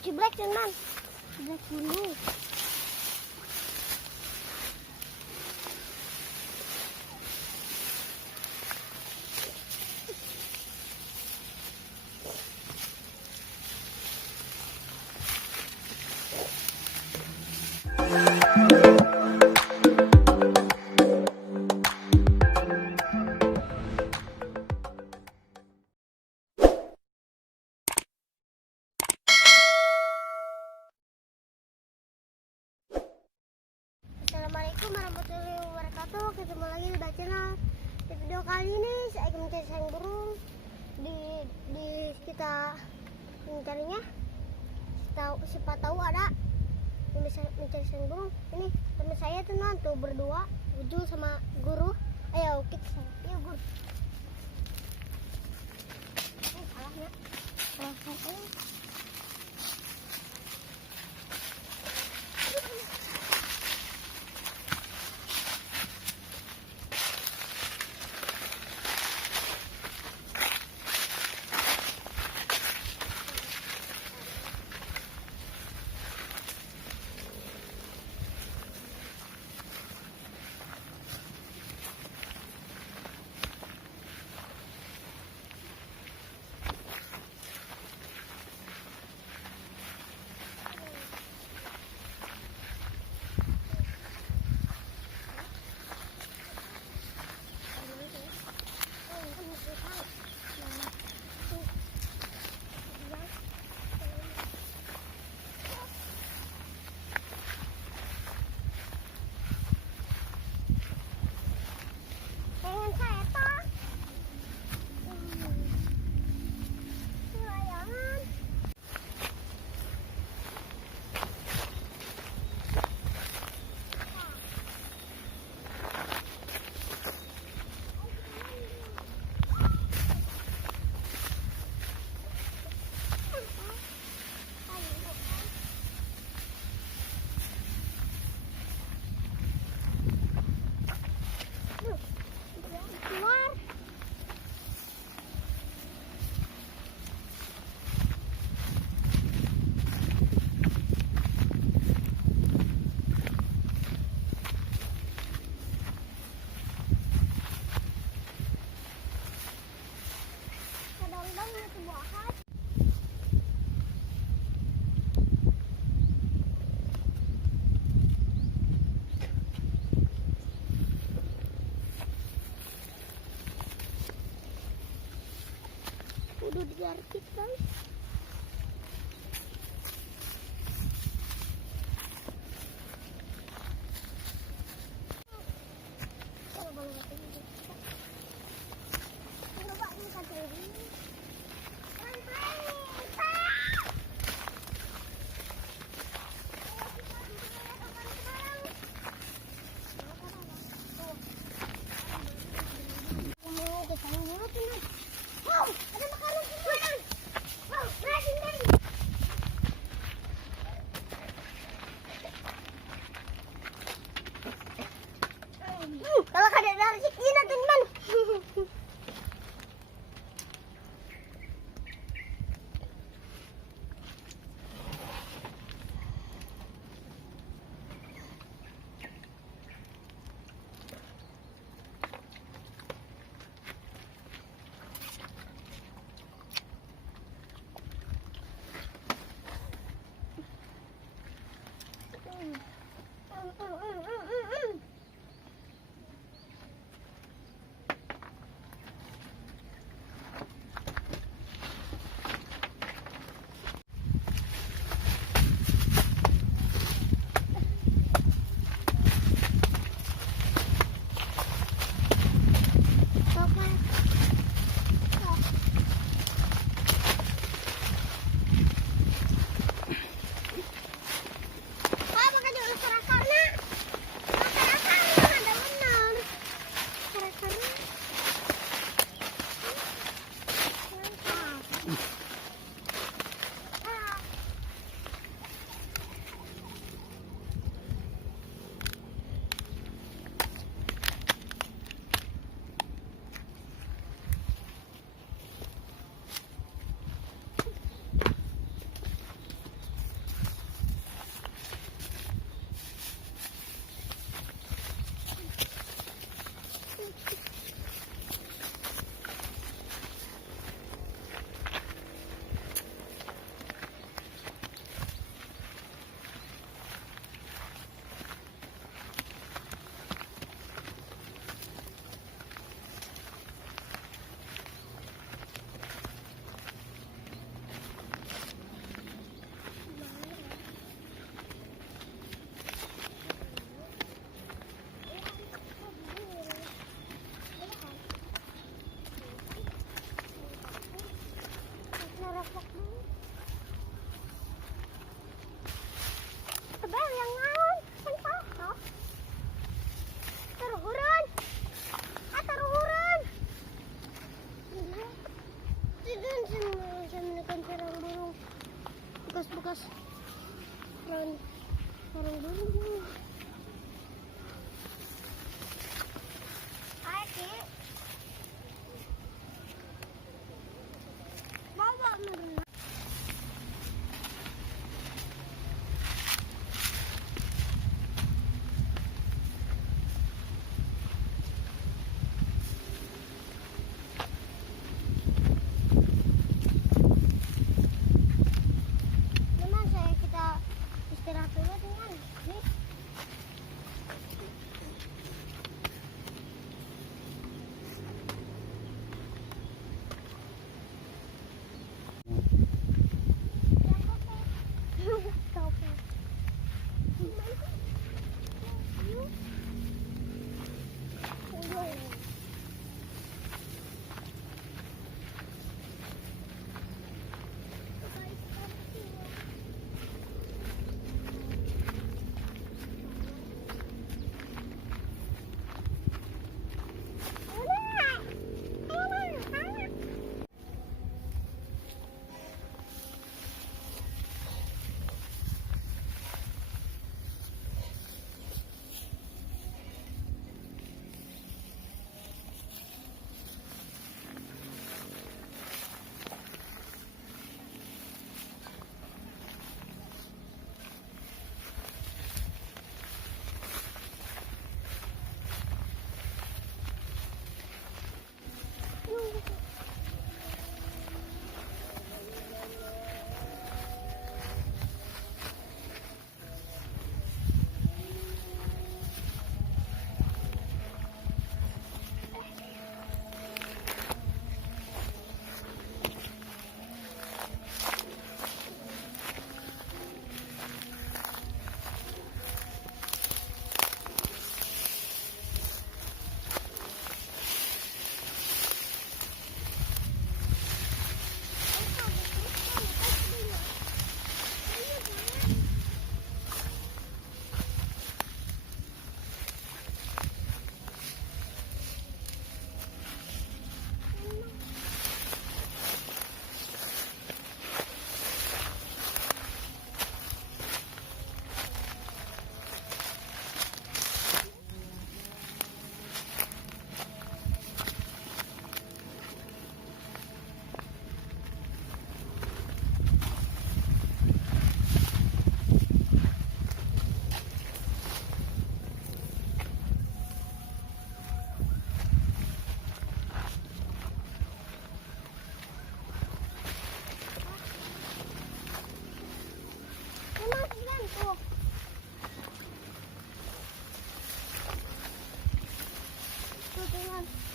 ciblek teman. Ciblek dulu. Assalamualaikum warahmatullahi wabarakatuh. Ketemu lagi di channel. Di video kali ini saya akan mencari sarang burung di sekitar mencarinya. Siapa tahu ada yang bisa mencari sarang burung. Ini teman saya teman tuh berdua, Ujul sama Guru. Ayo kita sama. Yuk Guru. Salahnya. Salah. Udah diarkit guys. Wow, ada makanan semua. Wow. sarang burung. Ayo Ki, bawa berenang. Kita istirahat dulu teman. Nih.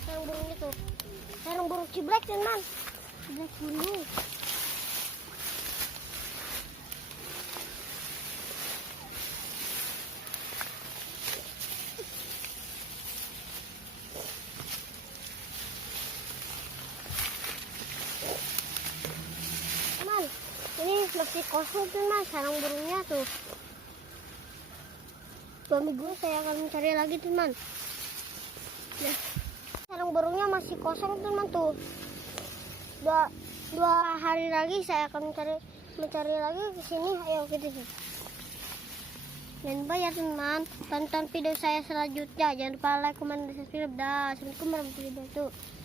Sarang burung itu, sarang burung ciblek teman, ciblek bulu. Teman, ini masih kosong teman sarang burungnya tuh. 2 minggu saya akan mencari lagi teman. Nah, sarang burungnya masih kosong teman tuh. Dua hari lagi saya akan mencari lagi ke sini. Ayo kita sih. Jangan lupa ya teman, tonton video saya selanjutnya. Jangan lupa like, comment, dan subscribe. Dah, assalamualaikum warahmatullahi wabarakatuh.